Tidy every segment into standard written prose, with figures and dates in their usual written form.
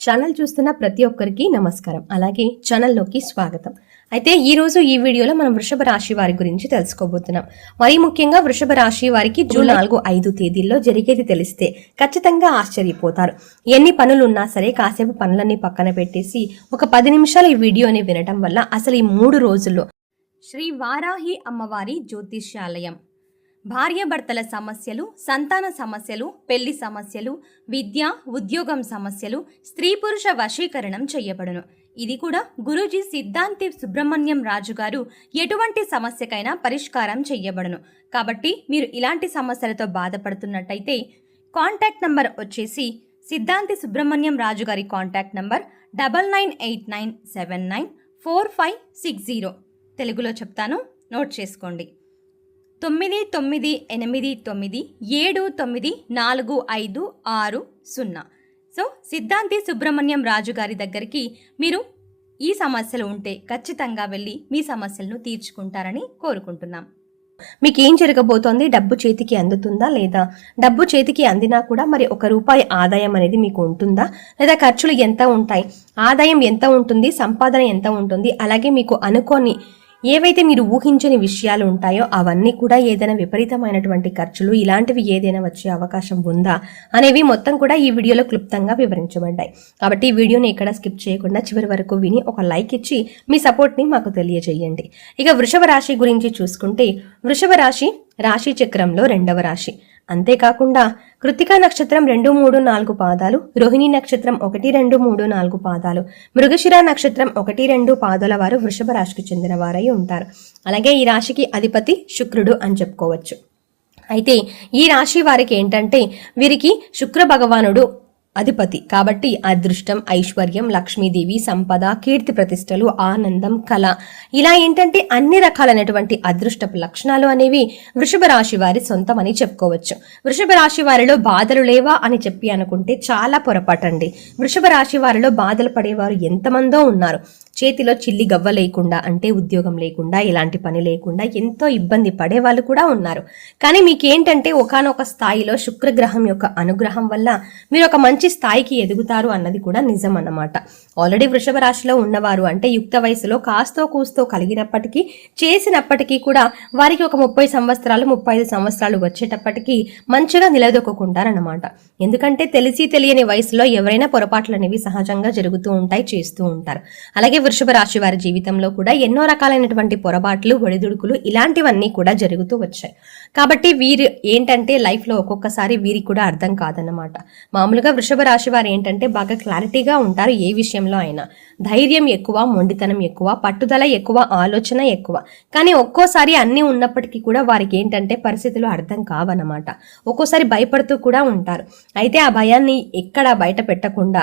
Channel చూస్తున్న ప్రతి ఒక్కరికి నమస్కారం. అలాగే ఛానల్లోకి స్వాగతం. అయితే ఈరోజు ఈ వీడియోలో మనం వృషభ రాశి వారి గురించి తెలుసుకోబోతున్నాం. మరీ ముఖ్యంగా వృషభ రాశి వారికి జూన్ 4-5 తేదీల్లో జరిగేది తెలిస్తే ఖచ్చితంగా ఆశ్చర్యపోతారు. ఎన్ని పనులున్నా సరే కాసేపు పనులన్నీ పక్కన పెట్టేసి ఒక 10 నిమిషాలు ఈ వీడియోని వినటం వల్ల అసలు ఈ 3 రోజుల్లో శ్రీ వారాహి అమ్మవారి జ్యోతిష్యాలయం భార్యాభర్తల సమస్యలు, సంతాన సమస్యలు, పెళ్లి సమస్యలు, విద్య, ఉద్యోగం సమస్యలు, స్త్రీ పురుష వశీకరణం చేయబడును. ఇది కూడా గురూజీ సిద్ధాంతి సుబ్రహ్మణ్యం రాజు గారు ఎటువంటి సమస్యకైనా పరిష్కారం చేయబడును. కాబట్టి మీరు ఇలాంటి సమస్యలతో బాధపడుతున్నట్టయితే కాంటాక్ట్ నంబర్ వచ్చేసి సిద్ధాంతి సుబ్రహ్మణ్యం రాజు గారి కాంటాక్ట్ నంబర్ 9989794560. తెలుగులో చెప్తాను, నోట్ చేసుకోండి. 9989794560. సో సిద్ధాంతి సుబ్రహ్మణ్యం రాజు గారి దగ్గరికి మీరు ఈ సమస్యలు ఉంటే ఖచ్చితంగా వెళ్ళి మీ సమస్యలను తీర్చుకుంటారని కోరుకుంటున్నాం. మీకు ఏం జరగబోతోంది? డబ్బు చేతికి అందుతుందా లేదా? డబ్బు చేతికి అందినా కూడా మరి ₹1 ఆదాయం అనేది మీకు ఉంటుందా? లేదా ఖర్చులు ఎంత ఉంటాయి? ఆదాయం ఎంత ఉంటుంది? సంపాదన ఎంత ఉంటుంది? అలాగే మీకు అనుకోని ఏవైతే మీరు ఊహించని విషయాలు ఉంటాయో అవన్నీ కూడా ఏదైనా విపరీతమైనటువంటి ఖర్చులు ఇలాంటివి ఏదైనా వచ్చే అవకాశం ఉందా అనేవి మొత్తం కూడా ఈ వీడియోలో క్లుప్తంగా వివరించబడ్డాయి. కాబట్టి ఈ వీడియోని ఎక్కడ స్కిప్ చేయకుండా చివరి వరకు విని ఒక లైక్ ఇచ్చి మీ సపోర్ట్ని మాకు తెలియజేయండి. ఇక వృషభ రాశి గురించి చూసుకుంటే వృషభ రాశి రాశి చక్రంలో 2వ రాశి. అంతేకాకుండా కృత్తికా నక్షత్రం 2, 3, 4 పాదాలు, రోహిణి నక్షత్రం 1, 2, 3, 4 పాదాలు, మృగశిర నక్షత్రం 1, 2 పాదాల వారు వృషభ రాశికి చెందిన వారై ఉంటారు. అలాగే ఈ రాశికి అధిపతి శుక్రుడు అని చెప్పుకోవచ్చు. అయితే ఈ రాశి వారికి ఏంటంటే వీరికి శుక్ర భగవానుడు అధిపతి కాబట్టి అదృష్టం, ఐశ్వర్యం, లక్ష్మీదేవి, సంపద, కీర్తి ప్రతిష్టలు, ఆనందం, కళ ఇలా ఏంటంటే అన్ని రకాలైనటువంటి అదృష్టపు లక్షణాలు అనేవి వృషభ రాశి వారి సొంతం అని చెప్పుకోవచ్చు. వృషభ రాశి వారిలో బాధలు లేవా అని చెప్పి అనుకుంటే చాలా పొరపాటండి. వృషభ రాశి వారిలో బాధలు పడేవారు ఎంతమందో ఉన్నారు. చేతిలో చిల్లి గవ్వ లేకుండా అంటే ఉద్యోగం లేకుండా ఇలాంటి పని లేకుండా ఎంతో ఇబ్బంది పడే వాళ్ళు కూడా ఉన్నారు. కానీ మీకేంటంటే ఒకానొక స్థాయిలో శుక్రగ్రహం యొక్క అనుగ్రహం వల్ల మీరు ఒక మంచి స్థాయికి ఎదుగుతారు అన్నది కూడా నిజం అన్నమాట. ఆల్రెడీ వృషభ రాశిలో ఉన్నవారు అంటే యుక్త వయసులో కాస్తో కూస్తో కలిగినప్పటికీ చేసినప్పటికీ కూడా వారికి ఒక 30 సంవత్సరాలు 35 సంవత్సరాలు వచ్చేటప్పటికీ మంచిగా నిలదొక్కుంటారన్నమాట. ఎందుకంటే తెలిసి తెలియని వయసులో ఎవరైనా పొరపాట్లు అనేవి సహజంగా జరుగుతూ ఉంటాయి, చేస్తూ ఉంటారు. అలాగే వృషభ రాశి వారి జీవితంలో కూడా ఎన్నో రకాలైనటువంటి పొరపాట్లు, ఒడిదుడుకులు ఇలాంటివన్నీ కూడా జరుగుతూ వచ్చాయి. కాబట్టి వీరు ఏంటంటే లైఫ్లో ఒక్కొక్కసారి వీరికి కూడా అర్థం కాదన్నమాట. మామూలుగా వృషభ రాశి వారు ఏంటంటే బాగా క్లారిటీగా ఉంటారు ఏ విషయంలో అయినా. ధైర్యం ఎక్కువ, మొండితనం ఎక్కువ, పట్టుదల ఎక్కువ, ఆలోచన ఎక్కువ. కానీ ఒక్కోసారి అన్నీ ఉన్నప్పటికీ కూడా వారికి ఏంటంటే పరిస్థితులు అర్థం కావన్నమాట. ఒక్కోసారి భయపడుతూ కూడా ఉంటారు. అయితే ఆ భయాన్ని ఎక్కడ బయట పెట్టకుండా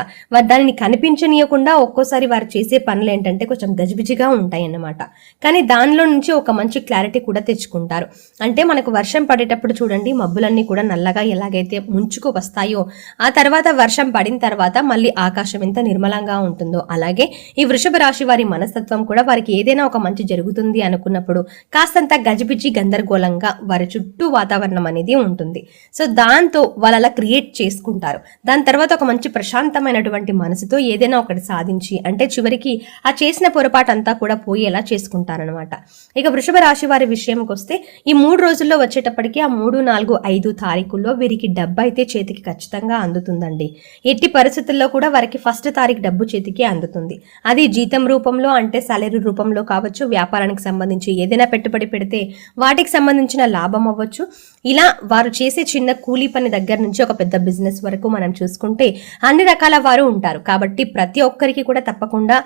దానిని కనిపించనీయకుండా ఒక్కోసారి వారు చేసే పనులు ఏంటంటే కొంచెం గజిబిజిగా ఉంటాయి అన్నమాట. కానీ దానిలో నుంచి ఒక మంచి క్లారిటీ కూడా తెచ్చుకుంటారు. అంటే మనకు వర్షం పడేటప్పుడు చూడండి మబ్బులన్నీ కూడా నల్లగా ఎలాగైతే ముంచుకు వస్తాయో ఆ తర్వాత వర్షం పడిన తర్వాత మళ్ళీ ఆకాశం ఎంత నిర్మలంగా ఉంటుందో అలాగే ఈ వృషభ రాశి వారి మనస్తత్వం కూడా వారికి ఏదైనా ఒక మంచి జరుగుతుంది అనుకున్నప్పుడు కాస్తంత గజిబిజి గందరగోళంగా వారి చుట్టూ వాతావరణం అనేది ఉంటుంది. సో దాంతో వాళ్ళు అలా క్రియేట్ చేసుకుంటారు. దాని తర్వాత ఒక మంచి ప్రశాంతమైనటువంటి మనసుతో ఏదైనా ఒకటి సాధించి అంటే చివరికి ఆ చేసిన పొరపాటు అంతా కూడా పోయేలా చేసుకుంటారనమాట. ఇక వృషభ రాశి వారి విషయంకి వస్తే ఈ 3 రోజుల్లో వచ్చేటప్పటికి ఆ 3, 4, 5 తారీఖుల్లో వీరికి డబ్బు అయితే చేతికి ఖచ్చితంగా అందుతుందండి. ఎట్టి పరిస్థితుల్లో కూడా వారికి 1వ తారీఖు డబ్బు చేతికి అందుతుంది. అది జీతం రూపంలో అంటే సాలరీ రూపంలో కావచ్చు, వ్యాపారానికి సంబంధించి ఏదైనా పెట్టుబడి పెడితే వాటికి సంబంధించిన లాభం అవ్వచ్చు. ఇలా వారు చేసే చిన్న కూలీ పని దగ్గర నుంచి ఒక పెద్ద బిజినెస్ వరకు మనం చూసుకుంటే అన్ని రకాల వారు ఉంటారు. కాబట్టి ప్రతి ఒక్కరికి కూడా తప్పకుండా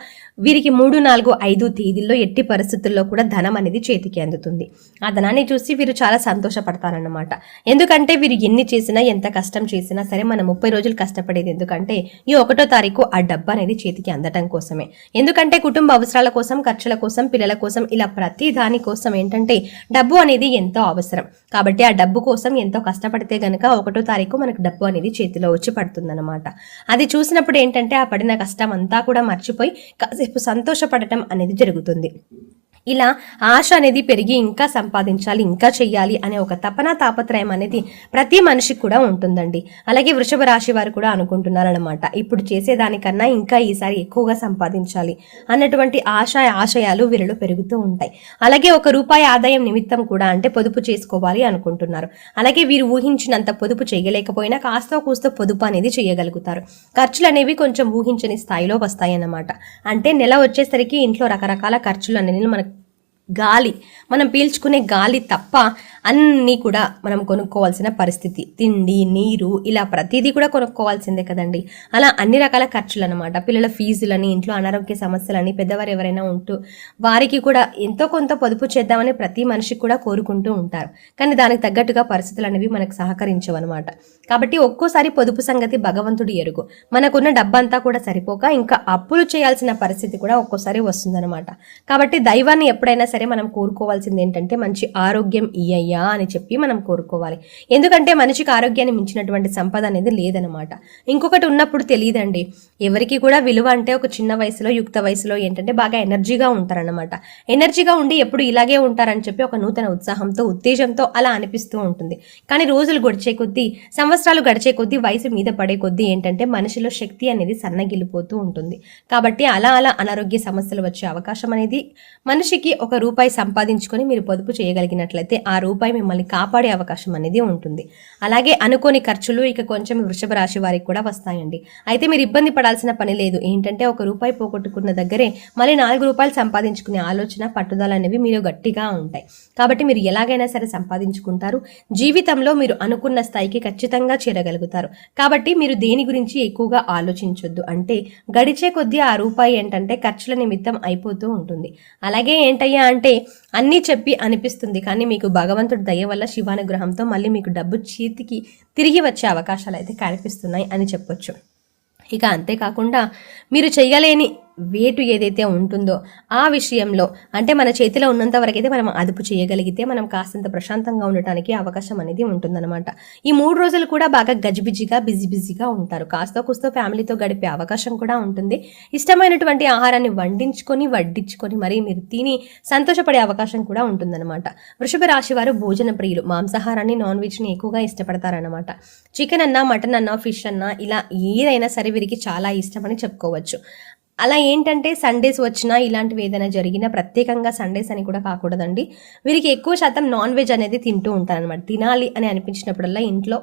వీరికి 3, 4, 5 తేదీల్లో ఎట్టి పరిస్థితుల్లో కూడా ధనం అనేది చేతికి అందుతుంది. ఆ ధనాన్ని చూసి వీరు చాలా సంతోషపడతారన్నమాట. ఎందుకంటే వీరు ఎన్ని చేసినా ఎంత కష్టం చేసినా సరే మనం 30 రోజులు కష్టపడేది ఎందుకంటే ఈ 1వ తారీఖు ఆ డబ్బు అనేది చేతికి అందటం కోసమే. ఎందుకంటే కుటుంబ అవసరాల కోసం, ఖర్చుల కోసం, పిల్లల కోసం ఇలా ప్రతి దాని కోసం ఏంటంటే డబ్బు అనేది ఎంతో అవసరం. కాబట్టి ఆ డబ్బు కోసం ఎంతో కష్టపడితే గనక 1వ తారీఖు మనకు డబ్బు అనేది చేతిలో వచ్చి పడుతుందన్నమాట. అది చూసినప్పుడు ఏంటంటే ఆ పడిన కష్టం అంతా కూడా మర్చిపోయి కాసేపు సంతోషపడటం అనేది జరుగుతుంది. ఇలా ఆశ అనేది పెరిగి ఇంకా సంపాదించాలి, ఇంకా చెయ్యాలి అనే ఒక తపన తాపత్రయం అనేది ప్రతి మనిషికి కూడా ఉంటుందండి. అలాగే వృషభ రాశి వారు కూడా అనుకుంటున్నారనమాట, ఇప్పుడు చేసేదానికన్నా ఇంకా ఈసారి ఎక్కువగా సంపాదించాలి అన్నటువంటి ఆశయాలు వీరిలో పెరుగుతూ ఉంటాయి. అలాగే ఒక రూపాయి ఆదాయం నిమిత్తం కూడా అంటే పొదుపు చేసుకోవాలి అనుకుంటున్నారు. అలాగే వీరు ఊహించినంత పొదుపు చేయలేకపోయినా కాస్తో కూస్తో పొదుపు అనేది చేయగలుగుతారు. ఖర్చులు అనేవి కొంచెం ఊహించని స్థాయిలో వస్తాయన్నమాట. అంటే నెల వచ్చేసరికి ఇంట్లో రకరకాల ఖర్చులు అనేవి మనకు మనం పీల్చుకునే గాలి తప్ప అన్నీ కూడా మనం కొనుక్కోవాల్సిన పరిస్థితి. తిండి, నీరు, ఇలా ప్రతిదీ కూడా కొనుక్కోవాల్సిందే కదండి. అలా అన్ని రకాల ఖర్చులు అనమాట. పిల్లల ఫీజులని, ఇంట్లో అనారోగ్య సమస్యలని, పెద్దవారు ఎవరైనా ఉంటూ వారికి కూడా ఎంతో కొంత పొదుపు చేద్దామని ప్రతి మనిషికి కూడా కోరుకుంటూ ఉంటారు. కానీ దానికి తగ్గట్టుగా పరిస్థితులు అనేవి మనకు సహకరించవన్నమాట. కాబట్టి ఒక్కోసారి పొదుపు సంగతి భగవంతుడి ఎరుగు. మనకున్న డబ్బంతా కూడా సరిపోక ఇంకా అప్పులు చేయాల్సిన పరిస్థితి కూడా ఒక్కోసారి వస్తుందన్నమాట. కాబట్టి దైవాన్ని ఎప్పుడైనా సరే మనం కోరుకోవాల్సింది ఏంటంటే మంచి ఆరోగ్యం ఇయ్యయ్యా అని చెప్పి మనం కోరుకోవాలి. ఎందుకంటే మనిషికి ఆరోగ్యాన్ని మించినటువంటి సంపద అనేది లేదనమాట. ఇంకొకటి ఉన్నప్పుడు తెలియదండి, ఎవరికి కూడా విలువ అంటే ఒక చిన్న వయసులో, యుక్త వయసులో ఏంటంటే బాగా ఎనర్జీగా ఉంటారనమాట. ఎనర్జీగా ఉండి ఎప్పుడు ఇలాగే ఉంటారని చెప్పి ఒక నూతన ఉత్సాహంతో, ఉత్తేజంతో అలా అనిపిస్తూ ఉంటుంది. కానీ రోజులు గడిచే కొద్దీ, సంవత్సరాలు గడిచే కొద్దీ, వయసు మీద పడే కొద్దీ ఏంటంటే మనిషిలో శక్తి అనేది సన్నగిల్లిపోతూ ఉంటుంది. కాబట్టి అలా అనారోగ్య సమస్యలు వచ్చే అవకాశం అనేది మనిషికి ఒక రూపాయి సంపాదించుకొని మీరు పొదుపు చేయగలిగినట్లయితే ఆ రూపాయి మిమ్మల్ని కాపాడే అవకాశం అనేది ఉంటుంది. అలాగే అనుకోని ఖర్చులు ఇక కొంచెం వృషభ రాశి వారికి కూడా వస్తాయండి. అయితే మీరు ఇబ్బంది పడాల్సిన పని లేదు. ఏంటంటే ఒక రూపాయి పోగొట్టుకున్న దగ్గరే మళ్ళీ 4 రూపాయలు సంపాదించుకునే ఆలోచన, పట్టుదల అనేవి మీరు గట్టిగా ఉంటాయి. కాబట్టి మీరు ఎలాగైనా సరే సంపాదించుకుంటారు. జీవితంలో మీరు అనుకున్న స్థాయికి ఖచ్చితంగా చేరగలుగుతారు. కాబట్టి మీరు దేని గురించి ఎక్కువగా ఆలోచించొద్దు. అంటే గడిచే కొద్దీ ఆ రూపాయి ఏంటంటే ఖర్చుల నిమిత్తం అయిపోతూ ఉంటుంది. అలాగే ఏంటయ్యా అంటే అన్నీ చెప్పి అనిపిస్తుంది, కానీ మీకు భగవంతుడి దయ వల్ల, శివానుగ్రహంతో మళ్ళీ మీకు డబ్బు చేతికి తిరిగి వచ్చే అవకాశాలు అయితే కనిపిస్తున్నాయి అని చెప్పొచ్చు. ఇక అంతేకాకుండా మీరు చేయలేని వేటు ఏదైతే ఉంటుందో ఆ విషయంలో అంటే మన చేతిలో ఉన్నంత వరకు అయితే మనం అదుపు చేయగలిగితే మనం కాస్తంత ప్రశాంతంగా ఉండటానికి అవకాశం అనేది ఉంటుందన్నమాట. ఈ 3 రోజులు కూడా బాగా గజిబిజిగా బిజీగా ఉంటారు. కాస్త కూస్తో ఫ్యామిలీతో గడిపే అవకాశం కూడా ఉంటుంది. ఇష్టమైనటువంటి ఆహారాన్ని వడ్డించుకొని మరీ మీరు తిని సంతోషపడే అవకాశం కూడా ఉంటుందన్నమాట. వృషభ రాశి వారు భోజన ప్రియులు. మాంసాహారాన్ని, నాన్ వెజ్ని ఎక్కువగా ఇష్టపడతారన్నమాట. చికెన్ అన్నా, మటన్ అన్నా, ఫిష్ అన్నా ఇలా ఏదైనా సరే వీరికి చాలా ఇష్టమని చెప్పుకోవచ్చు. అలా ఏంటంటే సండేస్ వచ్చినా, ఇలాంటివి ఏదైనా జరిగినా, ప్రత్యేకంగా సండేస్ అని కూడా కాకూడదండి, వీరికి ఎక్కువ శాతం నాన్ వెజ్ అనేది తింటూ ఉంటారనమాట. తినాలి అని అనిపించినప్పుడల్లా ఇంట్లో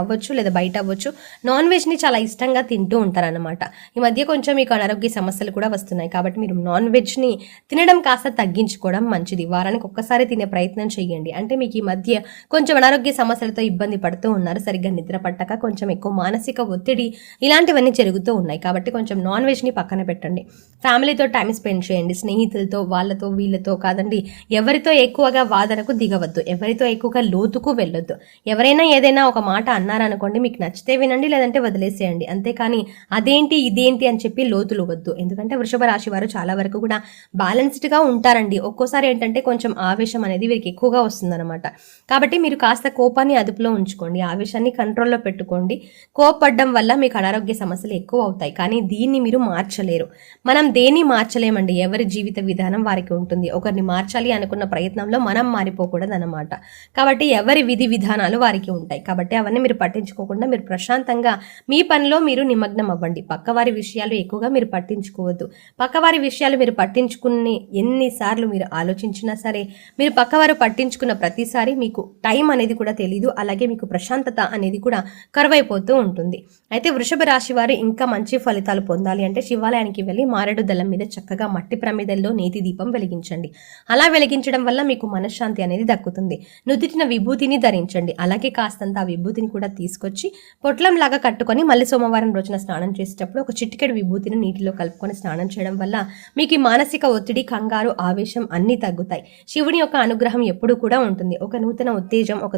అవ్వచ్చు లేదా బయట అవ్వచ్చు, నాన్ వెజ్ని చాలా ఇష్టంగా తింటూ ఉంటారనమాట. ఈ మధ్య కొంచెం మీకు అనారోగ్య సమస్యలు కూడా వస్తున్నాయి. కాబట్టి మీరు నాన్ వెజ్ని తినడం కాస్త తగ్గించుకోవడం మంచిది. వారానికి ఒక్కసారి తినే ప్రయత్నం చేయండి. అంటే మీకు ఈ మధ్య కొంచెం అనారోగ్య సమస్యలతో ఇబ్బంది పడుతూ ఉన్నారు, సరిగ్గా నిద్ర పట్టక, కొంచెం ఎక్కువ మానసిక ఒత్తిడి ఇలాంటివన్నీ జరుగుతూ ఉన్నాయి. కాబట్టి కొంచెం నాన్ వెజ్ని పక్కన పెట్టండి. ఫ్యామిలీతో టైం స్పెండ్ చేయండి, స్నేహితులతో, వాళ్ళతో వీళ్ళతో కాదండి, ఎవరితో ఎక్కువగా వాదనకు దిగవద్దు, ఎవరితో ఎక్కువగా లోతుకు వెళ్ళొద్దు. ఎవరైనా ఏదైనా ఒక మాట అన్నారనుకోండి, మీకు నచ్చితే వినండి, లేదంటే వదిలేసేయండి. అంతేకాని అదేంటి ఇదేంటి అని చెప్పి లోతులు వద్దు. ఎందుకంటే వృషభ రాశి వారు చాలా వరకు కూడా బ్యాలెన్స్డ్గా ఉంటారండి. ఒక్కోసారి ఏంటంటే కొంచెం ఆవేశం అనేది వీరికి ఎక్కువగా వస్తుందన్నమాట. కాబట్టి మీరు కాస్త కోపాన్ని అదుపులో ఉంచుకోండి, ఆవేశాన్ని కంట్రోల్లో పెట్టుకోండి. కోపపడడం వల్ల మీకు అనారోగ్య సమస్యలు ఎక్కువ అవుతాయి. కానీ దీన్ని మీరు మార్చలేరు. మనం దేన్ని మార్చలేమండి. ఎవరి జీవిత విధానం వారికి ఉంటుంది. ఒకరిని మార్చాలి అనుకున్న ప్రయత్నంలో మనం మారిపోకూడదు అన్నమాట. కాబట్టి ఎవరి విధి విధానాలు వారికి ఉంటాయి. కాబట్టి అవన్నీ మీరు పట్టించుకోకుండా మీరు ప్రశాంతంగా మీ పనిలో మీరు నిమగ్నం అవ్వండి. పక్కవారి విషయాలు ఎక్కువగా మీరు పట్టించుకోవద్దు. పక్కవారి విషయాలు మీరు పట్టించుకుని ఎన్నిసార్లు మీరు ఆలోచించినా సరే, మీరు పక్కవారు పట్టించుకున్న ప్రతిసారి మీకు టైం అనేది కూడా తెలీదు. అలాగే మీకు ప్రశాంతత అనేది కూడా కరువైపోతూ ఉంటుంది. అయితే వృషభ రాశి వారు ఇంకా మంచి ఫలితాలు పొందాలి అంటే శివాలయానికి వెళ్ళి మారేడు దళం మీద చక్కగా మట్టి ప్రమిదల్లో నేతి దీపం వెలిగించండి. అలా వెలిగించడం వల్ల మీకు మనశ్శాంతి అనేది దక్కుతుంది. నుదుటిన విభూతిని ధరించండి. అలాగే కాస్తంత ఆ విభూతిని కూడా తీసుకొచ్చి పొట్లంలాగా కట్టుకొని మళ్ళీ సోమవారం రోజున స్నానం చేసేటప్పుడు ఒక చిటికెడు విభూతిని నీటిలో కలుపుకొని స్నానం చేయడం వల్ల మీకు మానసిక ఒత్తిడి, కంగారు, ఆవేశం అన్నీ తగ్గుతాయి. శివుని యొక్క అనుగ్రహం ఎప్పుడు కూడా ఉంటుంది. ఒక నూతన ఉత్తేజం, ఒక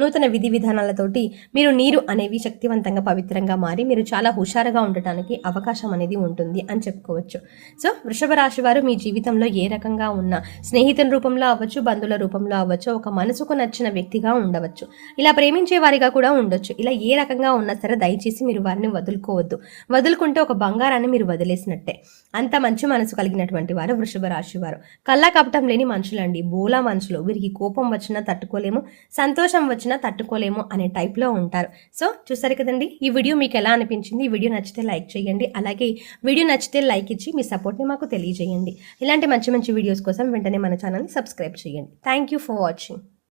నూతన విధి విధానాలతోటి మీరు నీరు అనేవి శక్తివంతంగా, పవిత్రంగా మారి మీరు చాలా హుషారుగా ఉండటానికి అవకాశం అనేది ఉంటుంది అని చెప్పుకోవచ్చు. సో వృషభ రాశి వారు మీ జీవితంలో ఏ రకంగా ఉన్నా, స్నేహితుల రూపంలో అవ్వచ్చు, బంధువుల రూపంలో అవ్వచ్చు, ఒక మనసుకు నచ్చిన వ్యక్తిగా ఉండవచ్చు, ఇలా ప్రేమించే వారిగా సింగిల్గా కూడా ఉండొచ్చు. ఇలా ఏ రకంగా ఉన్నా సరే దయచేసి మీరు వారిని వదులుకోవద్దు. వదులుకుంటే ఒక బంగారాన్ని మీరు వదిలేసినట్టే. అంత మంచి మనసు కలిగినటువంటి వారు వృషభ రాశి వారు. కల్లా కపటం లేని మనుషులండి, బోలా మనుషులు. వీరికి కోపం వచ్చినా తట్టుకోలేము, సంతోషం వచ్చినా తట్టుకోలేము అనే టైప్లో ఉంటారు. సో చూసారు కదండి, ఈ వీడియో మీకు ఎలా అనిపించింది? ఈ వీడియో నచ్చితే లైక్ చేయండి. అలాగే వీడియో నచ్చితే లైక్ ఇచ్చి మీ సపోర్ట్ని మాకు తెలియజేయండి. ఇలాంటి మంచి మంచి వీడియోస్ కోసం వెంటనే మన ఛానల్ని సబ్స్క్రైబ్ చేయండి. Thank you for watching.